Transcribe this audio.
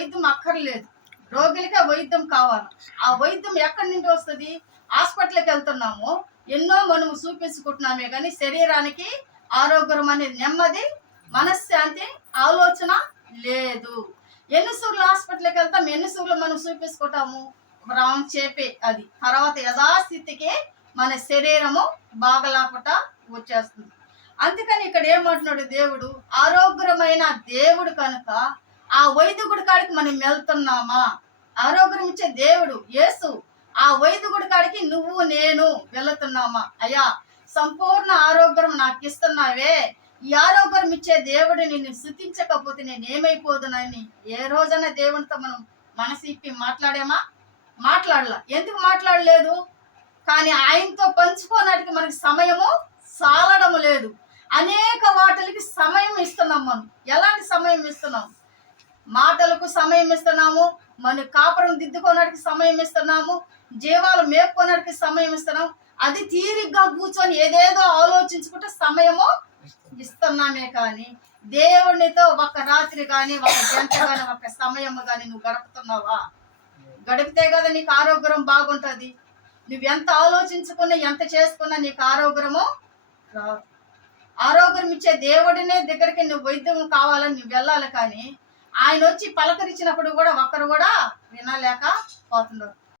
వైద్యం అక్కర్లేదు. రోగులకే వైద్యం కావాలి. ఆ వైద్యం ఎక్కడి నుండి వస్తుంది? హాస్పిటల్కి వెళ్తున్నాము. ఎన్నో మనము చూపించుకుంటున్నామే కానీ శరీరానికి ఆరోగ్యం అనేది నెమ్మది మనశ్శాంతి ఆలోచన లేదు. ఎన్నిసార్లు హాస్పిటల్కి వెళ్తాం? ఎన్నిసార్లు మనం చూపించుకుంటాము? రాంగ్ చేపే అది. తర్వాత యథాస్థితికి మన శరీరము బాగలేకుండా వచ్చేస్తుంది. అందుకని ఇక్కడ ఏమంటున్నాడు దేవుడు? ఆరోగ్యమైన దేవుడు కనుక ఆ వైదికుడి కాడికి మనం వెళ్తున్నామా? ఆరోగ్యం ఇచ్చే దేవుడు యేసు. ఆ వైదికుడి కాడికి నువ్వు నేను వెళుతున్నామా? అయ్యా సంపూర్ణ ఆరోగ్యం నాకు ఇస్తున్నావే ఈ ఆరోగ్యం ఇచ్చే దేవుడు నిన్ను స్థుతించకపోతే నేను ఏమైపోదునని ఏ రోజైనా దేవునితో మనం మనసు ఇప్పి మాట్లాడామా? మాట్లాడలా. ఎందుకు మాట్లాడలేదు? కానీ ఆయనతో పంచుకోవడానికి మనకి సమయము సాలడం లేదు. అనేక వాటికి సమయం ఇస్తున్నాం మనం. ఎలాంటి సమయం ఇస్తున్నాం? మాటలకు సమయం ఇస్తున్నాము మన కాపురం దిద్దుకోవడానికి సమయం ఇస్తున్నాము జీవాలు మేపుకోవడానికి సమయం ఇస్తున్నాము. అది తీరిగ్గా కూర్చొని ఏదేదో ఆలోచించుకుంటే సమయము ఇస్తున్నామే కానీ దేవునితో ఒక రాత్రి కానీ ఒక గంట కానీ ఒక సమయం కానీ నువ్వు గడుపుతున్నావా? గడిపితే కదా నీకు ఆరోగ్యం బాగుంటుంది. నువ్వు ఎంత ఆలోచించుకున్నా ఎంత చేసుకున్నా నీకు ఆరోగ్యము రాదు. ఆరోగ్యం ఇచ్చే దేవుడినే దగ్గరికి నువ్వు వైద్యం కావాలని నువ్వు వెళ్ళాలి కానీ ఆయన వచ్చి పలకరించినప్పుడు కూడా ఒక్కరు కూడా వినలేక పోతున్నారు.